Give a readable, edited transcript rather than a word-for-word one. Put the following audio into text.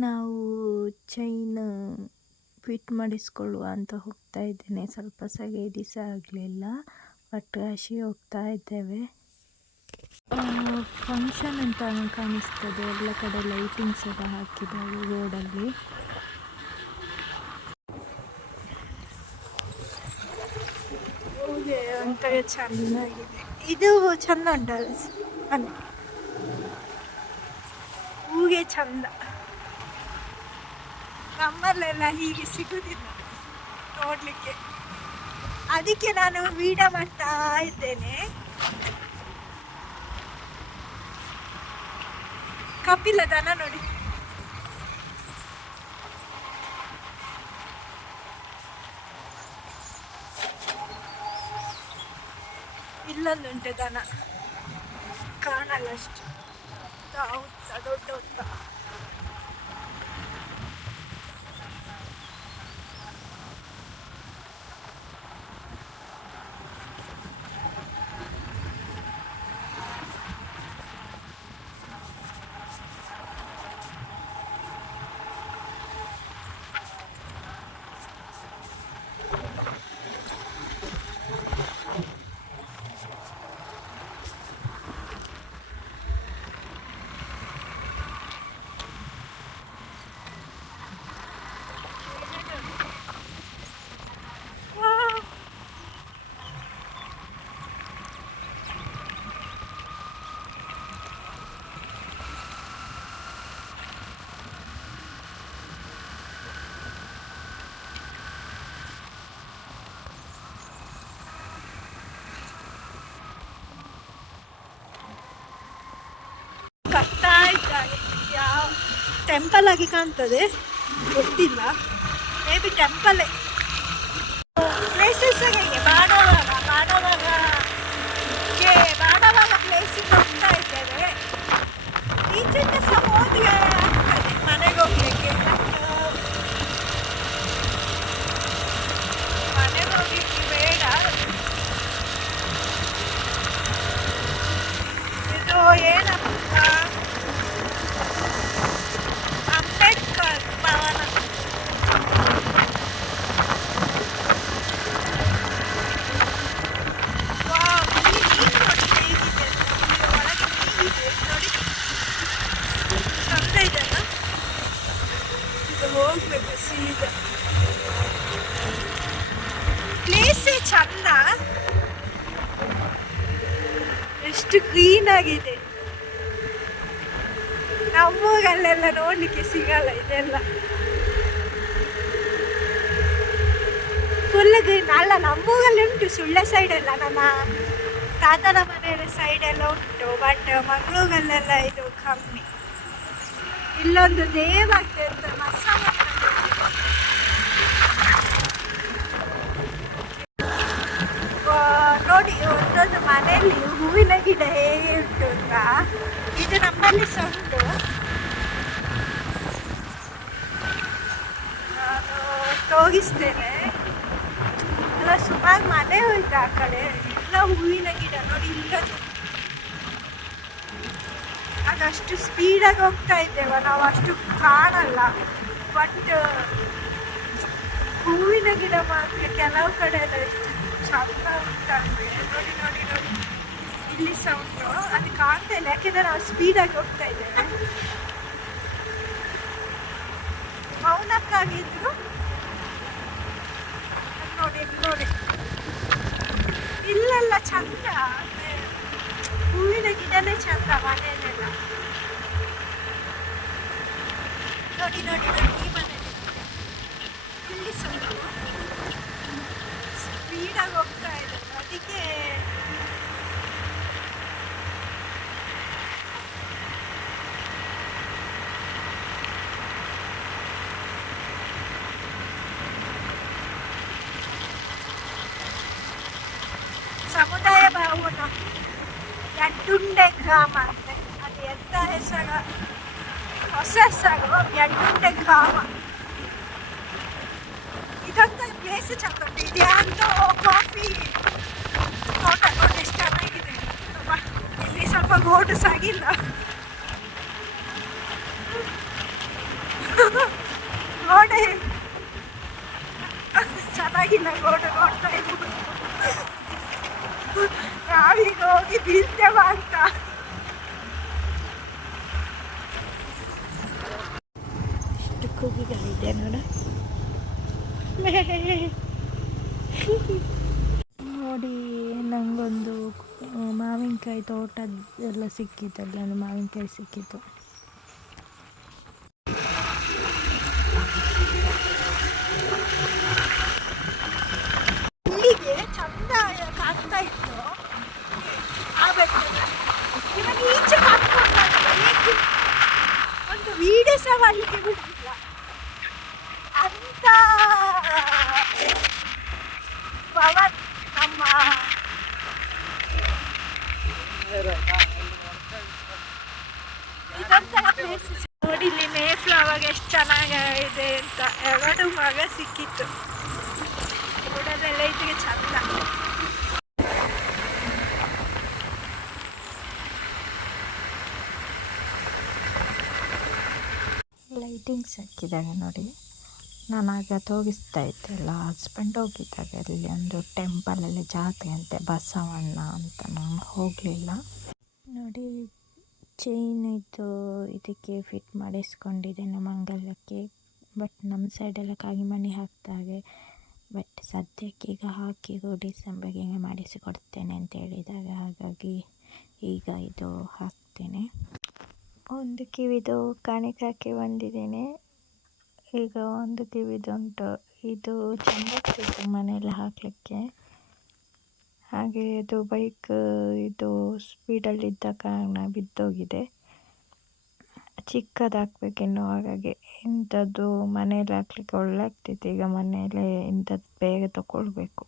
ನಾವು chain fit ಮಾಡಿಸ್ಕೊಳ್ಳುವ ಅಂತ ಹೋಗ್ತಾ ಇದ್ದೇನೆ. ಸ್ವಲ್ಪ ದಿವಸ ಆಗಲಿಲ್ಲ, ಪಟ್ರಾಶಿ ಹೋಗ್ತಾ ಇದ್ದೇವೆ. ಫಂಕ್ಷನ್ ಅಂತ ಕಾಣಿಸ್ತದೆ, ಎಲ್ಲ ಕಡೆ ಲೈಟಿಂಗ್ಸ್ ಎಲ್ಲ ಹಾಕಿದ್ದಾರೆ ರೋಡಲ್ಲಿ. ಒಂಥರ ಚೆನ್ನಾಗಿದೆ, ಇದು ಚಂದ ಉಂಟಲ್ಲ ಹೂಗೆ ಚಂದ. ನಮ್ಮಲ್ಲೆಲ್ಲ ಹೀಗೆ ಸಿಗುದಿಲ್ಲ ನೋಡ್ಲಿಕ್ಕೆ, ಅದಕ್ಕೆ ನಾನು ವಿಡಿಯೋ ಮಾಡ್ತಾ ಇದ್ದೇನೆ. ಕಪಿಲ ದನ ನೋಡಿ, ಇಲ್ಲೊಂದುಂಟು ದನ, ಕಾಣಲ್ಲ ಅಷ್ಟು ದೊಡ್ಡ ಉದ್ದ. ಕಟ್ತಾ ಇದ್ದಾರೆ, ಯಾವ ಟೆಂಪಲ್ ಆಗಿ ಕಾಣ್ತದೆ ಗೊತ್ತಿಲ್ಲ, ಮೇ ಬಿ ಟೆಂಪಲ್ಲೇ. ಪ್ಲೇಸಸ್ ಹೇಗೆ ಬಾಣವಾಗ ಪ್ಲೇಸಿಗೆ ಹೋಗ್ತಾ ಇದ್ದೇವೆ. ಈಚೆಯಿಂದ ಸಹ ಹೋಗಿ ಮನೆಗೆ ಹೋಗ್ಲಿಕ್ಕೆ ಬೇಡ. ಇದು ಏನಪ್ಪ, ಅಂಬೇಡ್ಕರ್ ಭವನ. ಚಂದ ಇದೆಲ್ಲ, ಇದು ಹೋಗ್ಬೇಕು ಸೀದಾ. ಪ್ಲೇಸೇ ಚಂದ, ಎಷ್ಟು ಗ್ರೀನ್ ಆಗಿದೆ. ನಮ್ಮೂರಲ್ಲೆಲ್ಲ ನೋಡ್ಲಿಕ್ಕೆ ಸಿಗಲ್ಲ ಇದೆಲ್ಲ, ಫುಲ್ ಗ್ರೀನ್. ಅಲ್ಲ, ನಮ್ಮೂರಲ್ಲಿ ಉಂಟು, ಸುಳ್ಯ ಸೈಡೆಲ್ಲ, ನನ್ನ ತಾತನ ಮನೆಯ ಸೈಡೆಲ್ಲ ಉಂಟು, ಬಟ್ ಮಂಗಳೂರಲ್ಲೆಲ್ಲ ಇದು ಕಮ್ಮಿ. ಇಲ್ಲೊಂದು ದೇವಾಗ್ತದೆ ಅಂತ ನೋಡಿ, ಒಂದೊಂದು ಮನೆಯಲ್ಲಿ ಹೂವಿನ ಗಿಡ ಹೇಗೆ ಉಂಟು ಅಂತ. ಇದು ನಮ್ಮಲ್ಲಿ ಸಹ ಉಂಟು. ನಾನು ತೋರಿಸ್ತೇನೆ. ಎಲ್ಲ ಸುಮಾರು ಮನೆ ಹೋಯ್ತು ಆ ಕಡೆ, ಎಲ್ಲ ಹೂವಿನ ಗಿಡ ನೋಡಿ. ಇಲ್ಲದು ಅದಷ್ಟು ಸ್ಪೀಡಾಗಿ ಹೋಗ್ತಾ ಇದ್ದೇವೆ ನಾವು, ಅಷ್ಟು ಕಾಣಲ್ಲ. ಬಟ್ ಹೂವಿನ ಗಿಡ ಮಾತ್ರ ಕೆಲವು ಕಡೆ ಎಲ್ಲ ಎಷ್ಟು ಚಂದ ಉಂಟಂದ್ರೆ ನೋಡಿ ನೋಡಿ ನೋಡಿ. ಇಲ್ಲಿ ಸಹ ಉಂಟು, ಅದು ಕಾಣ್ತಾ ಇಲ್ಲ, ಯಾಕೆಂದ್ರೆ ನಾವು ಸ್ಪೀಡಾಗಿ ಹೋಗ್ತಾ ಇದ್ದೇವೆ. ಮೌನಕ್ಕಾಗಿದ್ರು ನೋಡಿ ನೋಡಿ, ಇಲ್ಲೆಲ್ಲ ಚಂದ, ಹೂವಿನ ಗಿಡನೇ ಚಂದ ಮನೆಯಲ್ಲೆಲ್ಲ. ನೋಡಿ ನೋಡಿ ನೋಡಿ, ಈ ಮನೆಯಲ್ಲಿ ಇಲ್ಲಿ ಸ್ವಲ್ಪ ಸ್ಪೀಡಾಗಿ ಹೋಗ್ತಾ ಇದೆ, ಅದಕ್ಕೆ ಸಮುದಾಯ ಭವನ ಯಡ್ಡುಂಡೆ ಗ್ರಾಮ ಅಂತೆ. ಅದು ಎಂತ ಹೆಸರು, ಹೊಸ ಹೆಸರು, ಯಡ್ಡುಂಡೆ ಗ್ರಾಮ. ಇದೊಂದು ಪ್ಲೇಸ್ ಚಂದ ಉಂಟು. ಇದ್ಯಾಂತೂ ಕಾಫಿ ತೋಟ ನೋಡಿ, ಎಷ್ಟು ಚೆನ್ನಾಗಿದೆ. ಇಲ್ಲಿ ಸ್ವಲ್ಪ ಗೋಟು ಸಾಗಿಲ್ಲ. ಬೀಳ್ತೇವ ಅಂತ. ಎಷ್ಟು ಕೂಗಿಗಳಿದೆ ನೋಡ. ನೋಡಿ, ನನಗೊಂದು ಮಾವಿನಕಾಯಿ ತೋಟದೆಲ್ಲ ಸಿಕ್ಕಿತ್ತಲ್ಲ, ಮಾವಿನಕಾಯಿ ಸಿಕ್ಕಿತ್ತು. ಇಲ್ಲಿಗೆ ಚಂದ ಕಾಣ್ತಾ ಇತ್ತು. ಇವಾಗ ಈಚೆ ಕಾಣ್ಕೊಂಡು ಒಂದು ವೀಡಿಯೋ ಸಹ ಮಾಡಲಿಕ್ಕೆ ಬಿಡಲಿಲ್ಲ ಅಂತ ಪವರ್ ನಮ್ಮ. ಇದೊಂಥರ ಪ್ಲೇಸ್ ನೋಡಿ. ಇಲ್ಲಿ ನೇಫ್ಲು ಅವಾಗ ಎಷ್ಟು ಚೆನ್ನಾಗಿದೆ ಅಂತ 2 ಮಗ ಸಿಕ್ಕಿತ್ತು. ರೋಡಲ್ಲೆಲ್ಲ ಇದಕ್ಕೆ ಚಂದ. ಲೈಟಿಂಗ್ಸ್ ಹಾಕಿದಾಗ ನೋಡಿ. ನಾನು ಆಗ ತೋರಿಸ್ತಾ ಇದ್ದೆಲ್ಲ, ಹಸ್ಬೆಂಡ್ ಹೋಗಿದ್ದಾಗ ಅಲ್ಲಿ ಒಂದು ಟೆಂಪಲಲ್ಲಿ ಜಾತ್ರೆ ಅಂತೆ, ಬಸವಣ್ಣ ಅಂತ. ನಾನು ಹೋಗಲಿಲ್ಲ ನೋಡಿ. ಚೈನ್ ಇದು ಇದಕ್ಕೆ ಫಿಟ್ ಮಾಡಿಸ್ಕೊಂಡಿದ್ದೇನೆ ಮಂಗಲಕ್ಕೆ. ಬಟ್ ನಮ್ಮ ಸೈಡೆಲ್ಲ ಕಾಗಿಮಣಿ ಹಾಕ್ತಾರೆ. ಬಟ್ ಸದ್ಯಕ್ಕೆ ಈಗ ಹಾಕಿ ಡಿಸೆಂಬರ್ಗೆ ಮಾಡಿಸಿಕೊಡ್ತೇನೆ ಅಂತ ಹೇಳಿದಾಗ, ಹಾಗಾಗಿ ಈಗ ಇದು ಹಾಕ್ತೇನೆ. ಒಂದು ಕಿವಿದು ಕಾಣಿಕೆ ಬಂದಿದ್ದೇನೆ. ಈಗ ಒಂದು ಕಿವಿದುಂಟು. ಇದು ಚೆಂದಾಗ್ತಿತ್ತು ಮನೆಯಲ್ಲಿ ಹಾಕಲಿಕ್ಕೆ. ಹಾಗೆ ಇದು ಬೈಕ್ ಇದು ಸ್ಪೀಡಲ್ಲಿದ್ದ ಕಾರಣ ಬಿದ್ದೋಗಿದೆ. ಚಿಕ್ಕದು ಹಾಕ್ಬೇಕಿನ್ನು. ಹಾಗಾಗಿ ಇಂಥದ್ದು ಮನೇಲಿ ಹಾಕ್ಲಿಕ್ಕೆ ಒಳ್ಳೆ ಆಗ್ತಿತ್ತು. ಈಗ ಮನೆಯಲ್ಲೇ ಇಂಥದ್ದು ಬೇಗ ತಗೊಳ್ಬೇಕು.